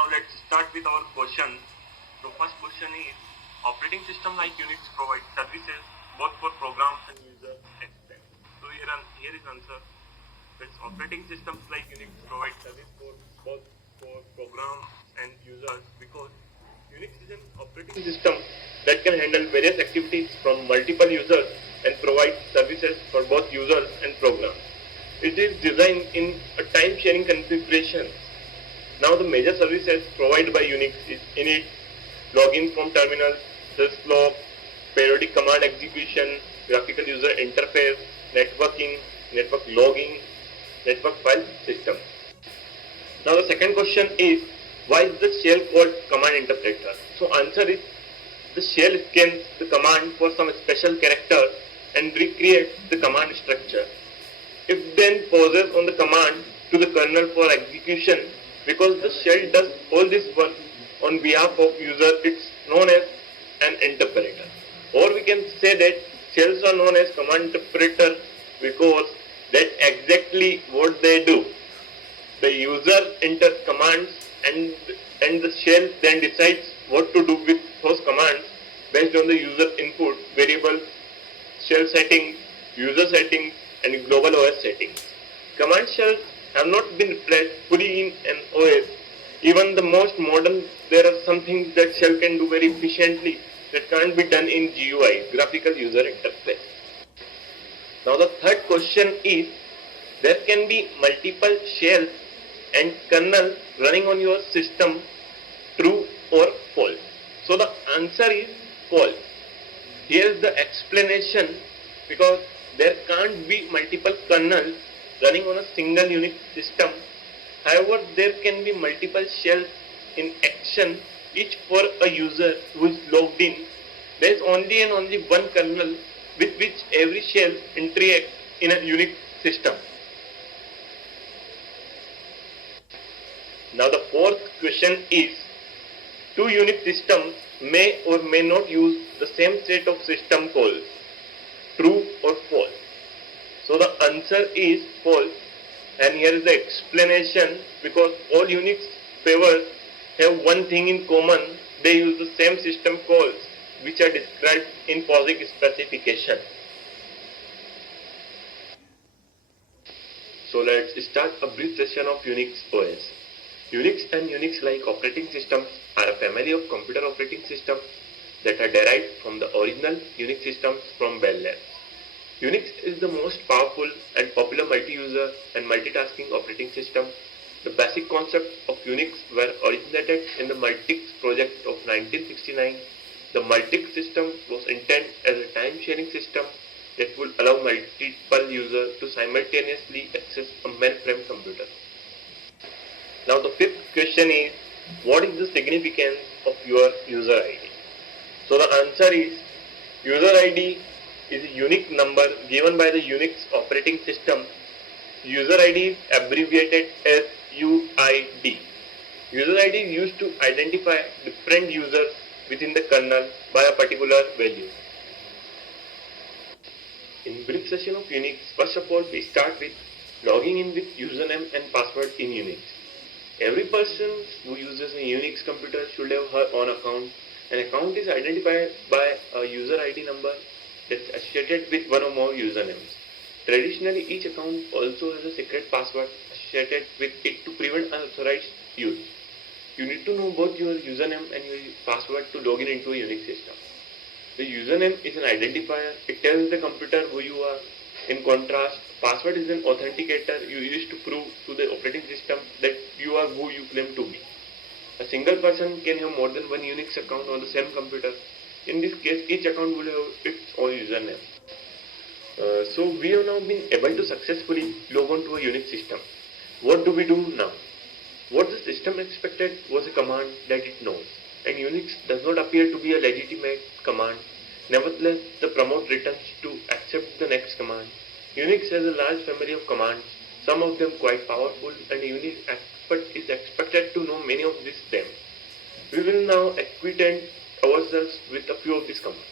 now let's start with our question. The first question is, operating system like Unix provide services both for programs and users. Explain. So here is answer. That's operating systems like Unix provide service for both for programs and users because Unix is an operating system that can handle various activities from multiple users and provide services for both users and programs. It is designed in a time-sharing configuration. Now the major services provided by Unix is init, login from terminal, syslog, periodic command execution, graphical user interface, networking, network logging, network file system. Now the second question is, why is the shell called command interpreter? So answer is, the shell scans the command for some special character and recreates the command structure. It then pauses on the command to the kernel for execution. Because the shell does all this work on behalf of user, it's known as an interpreter. Or we can say that shells are known as command interpreter because that's exactly what they do. The user enters commands and the shell then decides what to do with those commands based on the user input, variables, shell settings, user settings, and global OS settings. Command shells have not been replaced fully in an OS. Even the most modern, there are some things that shell can do very efficiently that can't be done in GUI, graphical user interface. Now the third question is, there can be multiple shells and kernel running on your system, true or false? So the answer is false. Here is the explanation, because there can't be multiple kernels running on a single Unix system. However, there can be multiple shells in action, each for a user who is logged in. There is only and only one kernel with which every shell interacts in a Unix system. Now the fourth question is, two Unix systems may or may not use the same set of system calls, true or false? So the answer is false, and here is the explanation, because all Unix servers have one thing in common, they use the same system calls which are described in POSIX specification. So let's start a brief session of Unix OS. Unix and Unix-like operating systems are a family of computer operating systems that are derived from the original Unix systems from Bell Labs. Unix is the most powerful and popular multi-user and multitasking operating system. The basic concepts of Unix were originated in the Multics project of 1969. The Multics system was intended as a time-sharing system that would allow multiple users to simultaneously access a mainframe computer. Now the fifth question is, what is the significance of your user ID? So the answer is, user ID is a unique number given by the Unix operating system. User ID is abbreviated as UID. User ID is used to identify different users within the kernel by a particular value. In brief session of Unix, first of all we start with logging in with username and password in Unix. Every person who uses a Unix computer should have her own account. An account is identified by a user ID number that's associated with one or more usernames. Traditionally, each account also has a secret password associated with it to prevent unauthorized use. You need to know both your username and your password to log in into a Unix system. The username is an identifier. It tells the computer who you are. In contrast, password is an authenticator you use to prove to the operating system that you are who you claim to be. A single person can have more than one Unix account on the same computer. In this case, each account will have its own username. So we have now been able to successfully log on to a Unix system. What do we do now? What the system expected was a command that it knows, and Unix does not appear to be a legitimate command. Nevertheless, the prompt returns to accept the next command. Unix has a large family of commands, some of them quite powerful, and Unix expert is expected to know many of these them. We will now acquaint ourselves with a few of these commands.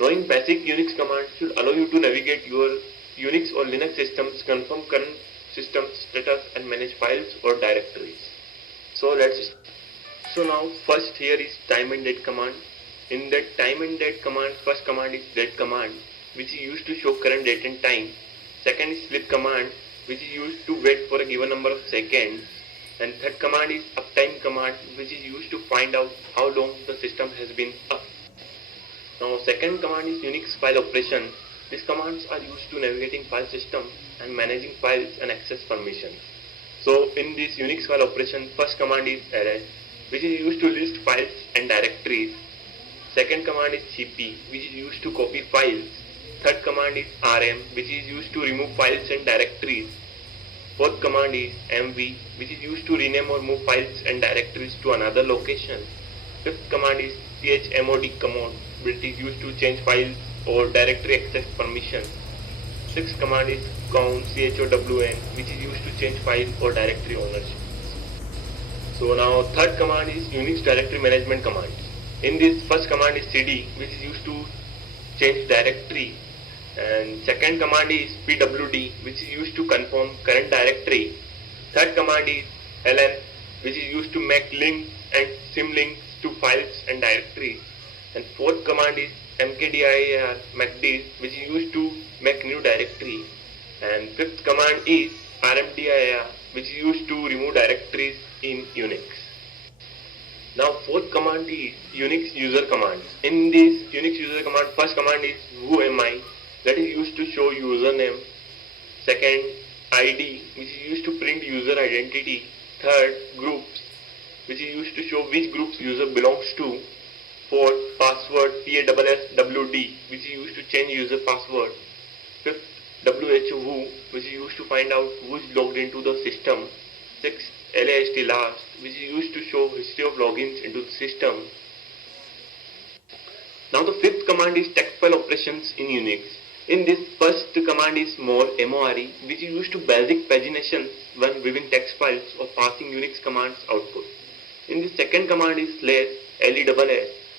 Knowing basic Unix commands should allow you to navigate your Unix or Linux systems, confirm current system status, and manage files or directories. So let's start. So now first here is time and date command. In that time and date command, first command is date command, which is used to show current date and time. Second is sleep command, which is used to wait for a given number of seconds. And third command is uptime command, which is used to find out how long the system has been up. Now second command is Unix file operation. These commands are used to navigating file system and managing files and access permissions. So in this Unix file operation, first command is ls, which is used to list files and directories. Second command is cp, which is used to copy files. Third command is rm, which is used to remove files and directories. Fourth command is mv, which is used to rename or move files and directories to another location. Fifth command is chmod command, which is used to change files or directory access permissions. Sixth command is chown, which is used to change file or directory ownership. So now third command is Unix directory management command. In this, first command is cd, which is used to change directory, and second command is pwd, which is used to confirm current directory. Third command is ln, which is used to make links and symlinks to files and directories. And fourth command is mkdir, which is used to make new directory. And fifth command is rmdir, which is used to remove directories in Unix. Now fourth command is Unix user command. In this Unix user command, first command is whoami, that is used to show username. Second, id, which is used to print user identity. Third, groups, which is used to show which groups user belongs to. Fourth, password, passwd, which is used to change user password. Fifth, who, which is used to find out who is logged into the system. Sixth, last, which is used to show history of logins into the system. Now the fifth command is text file operations in Unix. In this, first command is more, which is used to basic pagination when viewing text files or passing Unix commands output. In the second command is /less,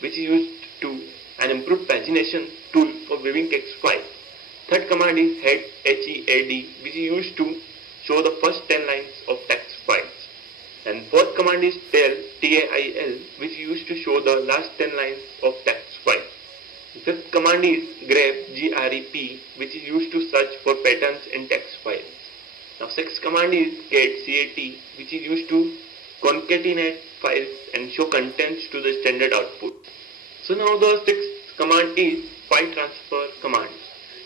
which is used to an improved pagination tool for viewing text files. Third command is head, which is used to show the first 10 lines of text files. And fourth command is tail, which is used to show the last 10 lines of text files. Fifth command is grep, which is used to search for patterns in text files. Now sixth command is cat, which is used to concatenate files and show contents to the standard output. So now the sixth command is file transfer command.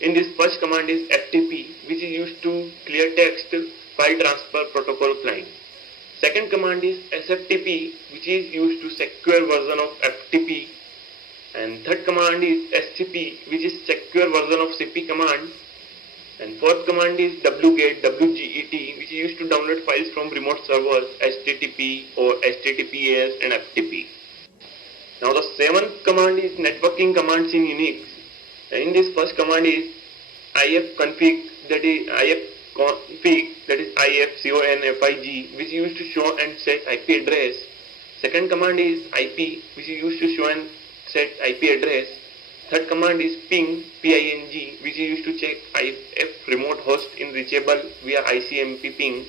In this, first command is ftp, which is used to clear text file transfer protocol client. Second command is sftp, which is used to secure version of ftp. And third command is scp, which is secure version of cp command. And fourth command is wget, which is used to download files from remote servers, http or https and ftp. Now the seventh command is networking commands in Unix. In this, first command is ifconfig, that is ifconfig, which is used to show and set IP address. Second command is IP, which is used to show and set IP address. Third command is ping, which is used to check if remote host is reachable via ICMP ping.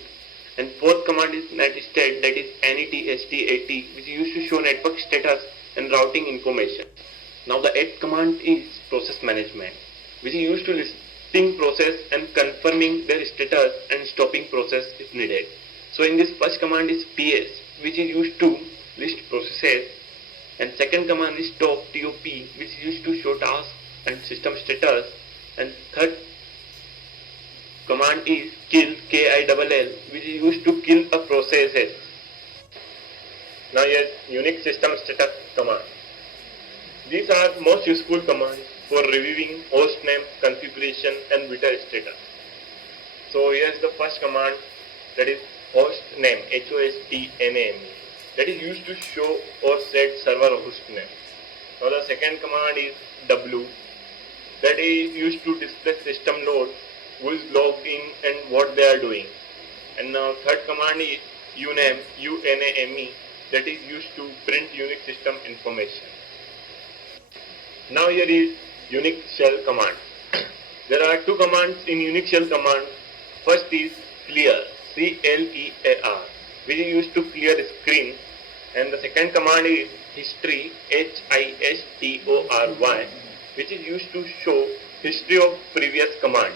And fourth command is netstat, that is netstat, which is used to show network status and routing information. Now the eighth command is process management, which is used to listing process and confirming their status and stopping process if needed. So in this, first command is ps, which is used to list processes. And second command is stop, which is used to show task and system status. And third command is kill, which is used to kill a process. Now here Unix system status command. These are most useful commands for reviewing host name, configuration and beta status. So here is the first command, that is host name, hostname, that is used to show or set server host name. Now the second command is w, that is used to display system node who is logged in and what they are doing. And now third command is uname, that is used to print Unix system information. Now here is Unix shell command. There are two commands in Unix shell command. First is clear, CLEAR, which is used to clear the screen. And the second command is history, history, which is used to show history of previous command.